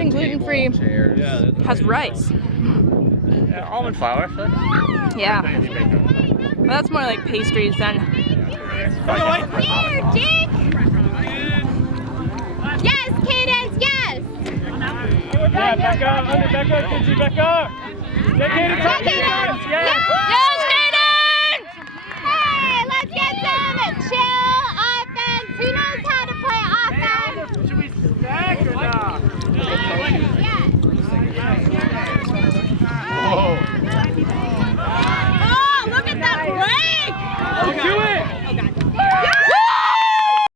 Anything gluten-free has rice. Yeah, almond flour. Yeah. Well, that's more like pastries than. Here, Jake! Yes, Cadence, yes! Yeah, back up, Kinsey, back up! Get Kaden,